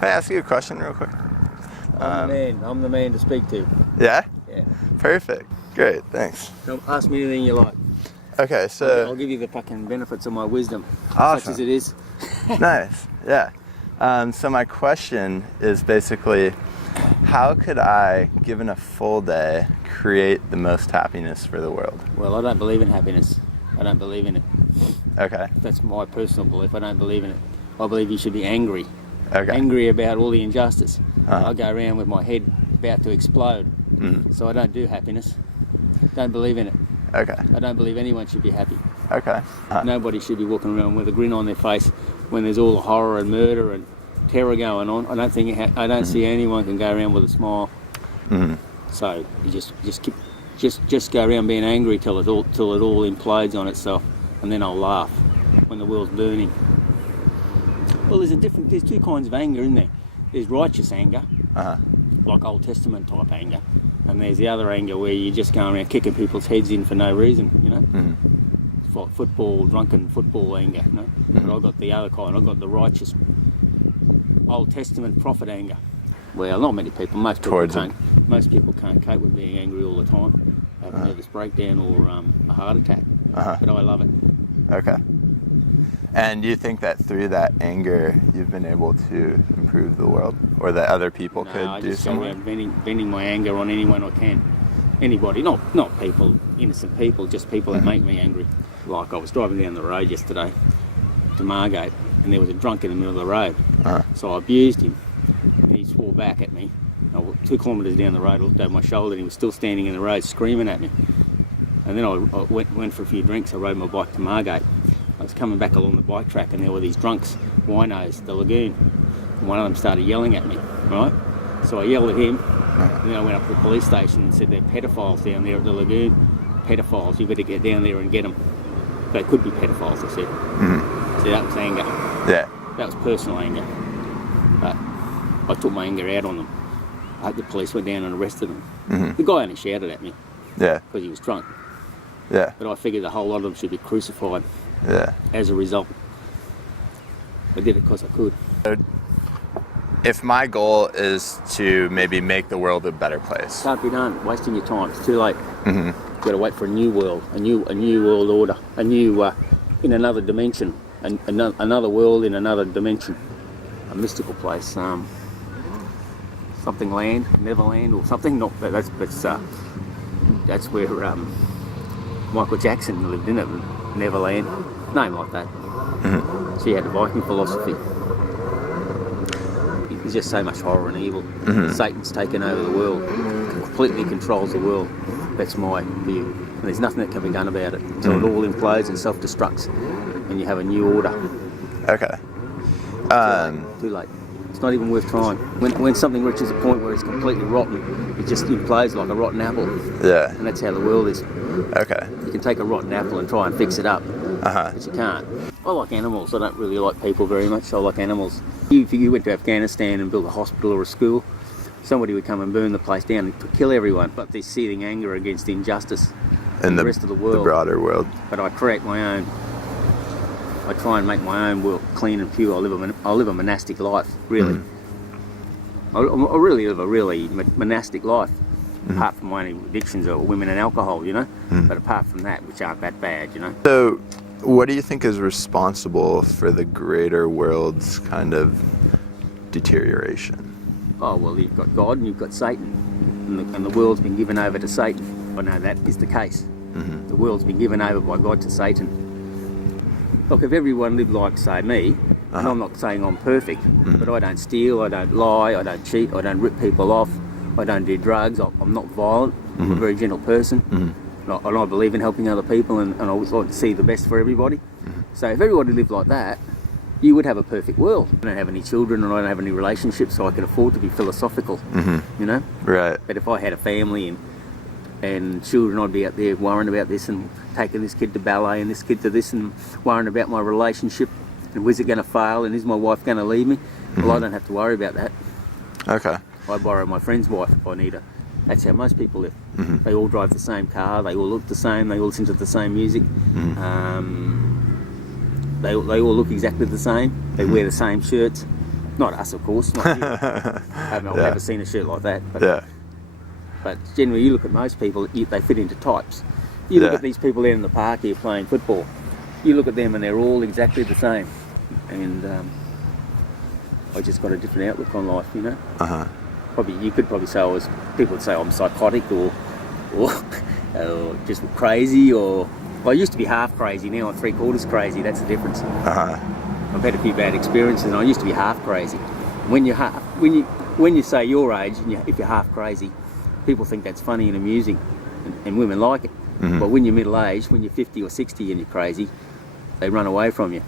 I ask you a question real quick? I'm the man to speak to. Yeah? Yeah. Perfect. Great, thanks. So ask me anything you like. Okay, so... I'll give you the fucking benefits of my wisdom. Awesome. Such as it is. Nice, yeah. So my question is basically, how could I, given a full day, create the most happiness for the world? Well, I don't believe in happiness. I don't believe in it. Okay. That's my personal belief. I don't believe in it. I believe you should be angry. Okay. Angry about all the injustice. Uh-huh. I go around with my head about to explode. So I don't do happiness. Don't believe in it. Okay. I don't believe anyone should be happy. Okay. Nobody should be walking around with a grin on their face when there's all the horror and murder and terror going on. I don't think I don't see anyone can go around with a smile. So you just go around being angry till it all implodes on itself, and then I'll laugh when the world's burning. Well, there's two kinds of anger, isn't there? There's righteous anger, like Old Testament type anger, and there's the other anger where you're just going around kicking people's heads in for no reason, you know. Drunken football anger, you know. But I've got the other kind. I've got the righteous Old Testament prophet anger. Well, not many people. Most people can't cope with being angry all the time. Have a nervous breakdown or a heart attack. But I love it. Okay. And do you think that through that anger, you've been able to improve the world, or that other people could do something? I just go around venting my anger on anyone I can. Anybody, not people, innocent people, just people that make me angry. Like I was driving down the road yesterday to Margate, and there was a drunk in the middle of the road. So I abused him, and he swore back at me. I walked 2 kilometres down the road, I looked over my shoulder, and he was still standing in the road screaming at me. And then I went for a few drinks. I rode my bike to Margate. I was coming back along the bike track, and there were these drunks, winos, the lagoon. And one of them started yelling at me, right? So I yelled at him, and then I went up to the police station and said, they're pedophiles down there at the lagoon. Pedophiles, you better get down there and get them. They could be pedophiles, I said. So that was anger. Yeah. That was personal anger. But I took my anger out on them. I hope the police went down and arrested them. The guy only shouted at me. Yeah. Because he was drunk. Yeah. But I figured a whole lot of them should be crucified. Yeah. As a result. I did it because I could. If my goal is to maybe make the world a better place. Can't be done. Wasting your time. It's too late. You've got to wait for a new world, a new world order, a new in another dimension, another world in another dimension, a mystical place. Something land, Neverland or something. Not that's where Michael Jackson lived in it. Neverland, name like that. So you had the Viking philosophy. There's just so much horror and evil. Satan's taken over the world, completely controls the world. That's my view. And there's nothing that can be done about it until it all implodes and self-destructs, and you have a new order. Okay. Too late. It's not even worth trying. When something reaches a point where it's completely rotten, it just implodes like a rotten apple. Yeah. And that's how the world is. Okay. You can take a rotten apple and try and fix it up, but you can't. I like animals. I don't really like people very much. I like animals. If you went to Afghanistan and built a hospital or a school, somebody would come and burn the place down and kill everyone. But there's seething anger against injustice in the rest of the world. The broader world. But I create my own. I try and make my own world clean and pure. I live a monastic life, really. I really live a really monastic life, apart from my only addictions are women and alcohol, you know. But apart from that, which aren't that bad, you know. So, what do you think is responsible for the greater world's kind of deterioration? Oh, well, you've got God and you've got Satan, and the world's been given over to Satan. I know that is the case. The world's been given over by God to Satan. Look, if everyone lived like, say, me, and I'm not saying I'm perfect, but I don't steal, I don't lie, I don't cheat, I don't rip people off, I don't do drugs, I'm not violent, I'm a very gentle person, and I believe in helping other people, and I always like to see the best for everybody. So if everybody lived like that, you would have a perfect world. I don't have any children and I don't have any relationships, so I can afford to be philosophical, you know? Right. But if I had a family and children, I'd be out there worrying about this and taking this kid to ballet and this kid to this and worrying about my relationship and when's it going to fail and is my wife going to leave me? Well, I don't have to worry about that. Okay. I borrow my friend's wife if I need her. That's how most people live. They all drive the same car, they all look the same, they all listen to the same music. They all look exactly the same. They wear the same shirts. Not us, of course. Not you. I've never seen a shirt like that. But, Yeah. but generally, you look at most people, they fit into types. You look Yeah. at these people there in the park here playing football. You look at them and they're all exactly the same. And I just got a different outlook on life, you know. Uh-huh. You could probably say people would say I'm psychotic or just crazy, or well, I used to be half crazy. Now I'm 3/4 crazy. That's the difference. Uh-huh. I've had a few bad experiences, and I used to be half crazy. When you say your age, and if you're half crazy, people think that's funny and amusing, and women like it. Mm-hmm. But when you're middle aged, when you're 50 or 60 and you're crazy, they run away from you.